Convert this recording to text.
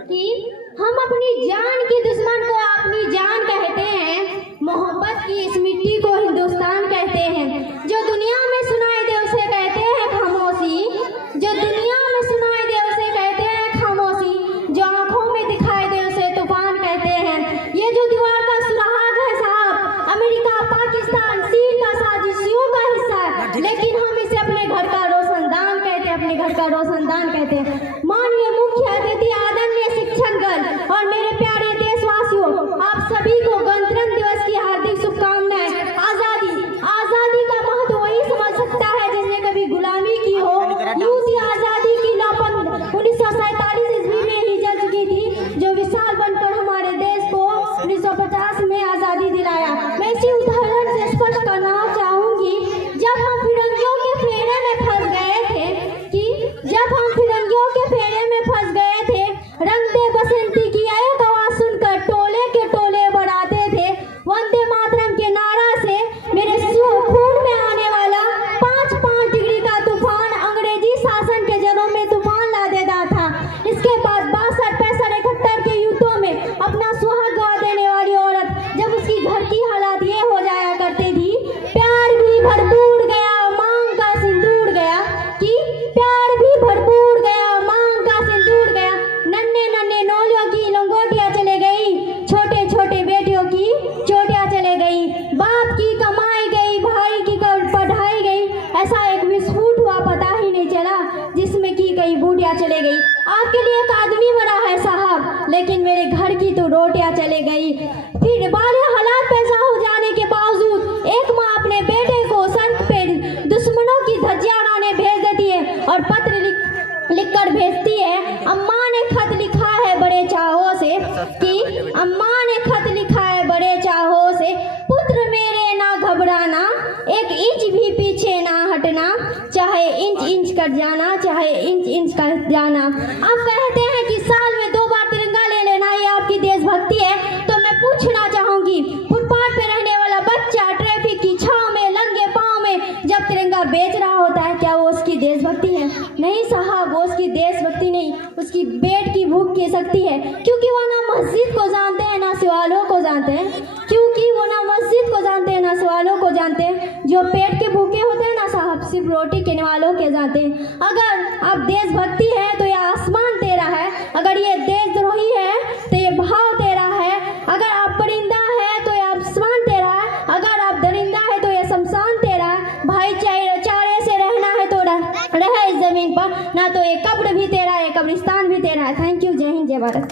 कि हम अपनी जान के दुश्मन को अपनी जान कहते हैं, मोहब्बत की इस मिट्टी को हिंदुस्तान कहते हैं। जो दुनिया में सुनाई दे उसे कहते हैं खामोशी, जो दुनिया में सुनाई दे उसे कहते हैं खामोशी, जो आंखों में दिखाई दे उसे तूफान कहते हैं। ये जो दीवार का सुराग है साहब, अमेरिका पाकिस्तान चीन का साजिशों का हिस्सा है, लेकिन हम इसे अपने घर का रोशनदान कहते हैं, अपने घर का रोशनदान कहते हैं। माननीय मुख्य अतिथि, आदरणीय शिक्षकगण और मेरे प्यारे देशवासियों, आप सभी को गणतंत्र दिवस की हार्दिक शुभकामनाएं। आजादी का महत्व वही समझ सकता है जिसने कभी गुलामी की हो। यूं आजादी की लपट 1947 ईस्वी में ही जल चुकी थी, जो विशाल बनकर हमारे देश को 1950 में आजादी दिलाया। मैं इसी उदाहरण से स्पष्ट करना चाहूंगी, जब हम फिरंगियों के फेरे में फंस गए थे रंग दे बसंती की एक आवाज सुनकर टोले के टोले बढ़ाते थे। वंदे मातरम के नारा से मेरे खून में आने वाला 5-5 डिग्री का तूफान अंग्रेजी शासन के जड़ों में तूफान ला देता था। इसके बाद 62, 65, 71 के युद्धों में अपना सुहाग गवा देने वाली औरत, जब उसकी घर की हालात ये हो जाया करती थी, प्यार भी भरपूर गया मांग का सिंदूर गया, कि प्यार भी भरपूर गया मांग का सिंदूर गया। नन्हे नन्हे नौलियों की लंगोटियां चले गई, छोटे छोटे बेटियों की चोटियां चले गई, बाप की कमाई गई, भाई की पढ़ाई गई, ऐसा एक विस्फोट हुआ पता ही नहीं चला, जिसमें की कई बूटियां चले गई। आपके लिए एक आदमी बना है साहब, लेकिन मेरे घर की तो रोटियां चले गई। फिर बाले हालात पैसा हो जाने के बावजूद एक माँ अपने बेटे को सर पे दुश्मनों की धज्जियां उड़ाने भेज देती है और पत्र लिखकर भेजती है। अम्मा ने खत लिखा है बड़े चाहों से, कि अम्मा ने खत लिखा है बड़े चाहों से, पुत्र मेरे ना घबराना, एक इंच भी पीछे ना हटना, चाहे इंच इंच कट जाना, चाहे इंच इंच कट जाना। आप कहते हैं कि साल में 2 बार तिरंगा ले लेना ये आपकी देशभक्ति है, तो मैं पूछना चाहूंगी, फुटपाथ पे रहने वाला बच्चा ट्रैफिक की छांव में नंगे पांव में जब तिरंगा बेच रहा होता है, क्या वो उसकी देशभक्ति है? नहीं साहब, वो उसकी देशभक्ति नहीं, उसकी पेट की भूख की शक्ति है, क्योंकि वो ना मस्जिद को जानते हैं ना सवालों को जानते हैं, क्योंकि वो ना मस्जिद को जानते हैं ना सवालों को जानते हैं। जो पेट के भूखे होते हैं ना साहब, सिर्फ रोटी के वालों के जानते हैं। अगर आप देशभक्ति है तो ये आसमान तेरा है, अगर ये देशद्रोही है तो ये भाव तेरा है, अगर आप परिंदा है तो ये आसमान तेरा है, अगर आप दरिंदा है तो ये शमशान तेरा है। भाईचारे से रहना है तो रह इस जमीन पर, ना तो ये कब्र भी तेरा है, कब्रिस्तान भी तेरा है। Thank you. जय हिंद, जय भारत।